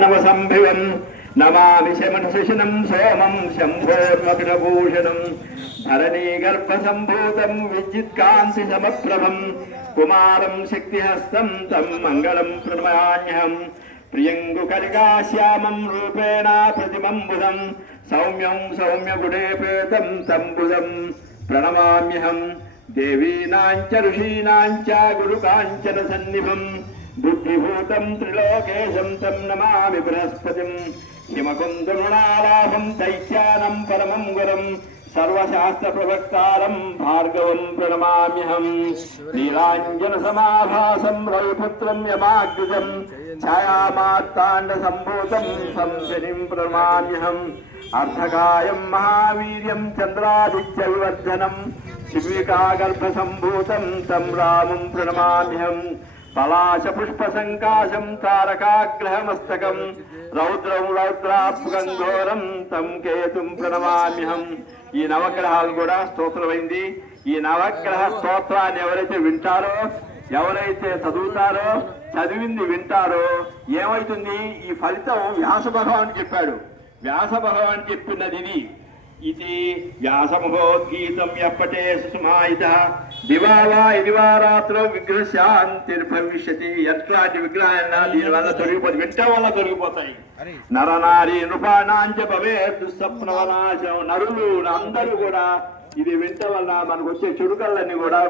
నమసంభివం నమామి శమనశిశనం సోమం శంభోర్మకటభూషణం ధరణీగర్భసంభూతం విద్యుత్కాంతి సమప్రభం కుమారం శక్తిహస్తం తం మంగళం ప్రణమామ్యహం ప్రియంగుకలికాశ్యామం రూపేణ ప్రతిమం బుధం సౌమ్యం సౌమ్యగుడేపేతం తం బుధం ప్రణమామ్యహం దేవీనాంచ ఋషీనాంచ గురుకాంచన సన్నిభం బుద్ధిభూతం త్రిలోకేశం తం నమామి బృహస్పతిం హిమకుందరుణాలాభం దైత్యానం పరమం గురం సర్వశాస్త్ర ప్రవక్తారం భార్గవం ప్రణమామ్యహం నీలాంజన సమాభాసం రవిపుత్రం యమాగ్రజం ఛాయామాత్తాండ సంభూతం సంశనిం ప్రణమామ్యహం అర్ధకాయం మహావీర్యం చంద్రాదిత్య వివర్ధనం శివికాగర్భ సంభూతం తం రామం ప్రణమామ్యహం పలాశ పుష్ప సంకాశం తారకాగ్రహమస్తకం రౌద్రం రౌద్రాత్మకం ఘోరం తం కేతుం ప్రణమామ్యహం. ఈ నవగ్రహాలు కూడా స్తోత్రమైంది. ఈ నవగ్రహ స్తోత్రాన్ని ఎవరైతే వింటారో, ఎవరైతే చదువుతారో, చదివింది వింటారో ఏమైతుంది? ఈ ఫలితం వ్యాస భగవాన్ చెప్పాడు. వ్యాస భగవాన్ చెప్పినది ఇది వ్యాసమహోద్గీతం ఎప్పటే సుమాయిత దివావా ఇదివా రాత్రో విగ్రహ శాంతిర్భవిష్యతి. ఎట్లాంటి విగ్రహాలన్నా దీనివల్ల తొలగిపోతాయి, వింట వల్ల తొలగిపోతాయి. నరనారి నృపాణాంచ భవే దుస్వప్నవనాశం. నరులు అందరూ కూడా ఇది వింట వల్ల మనకు వచ్చే చెడుకళ్ళన్నీ కూడా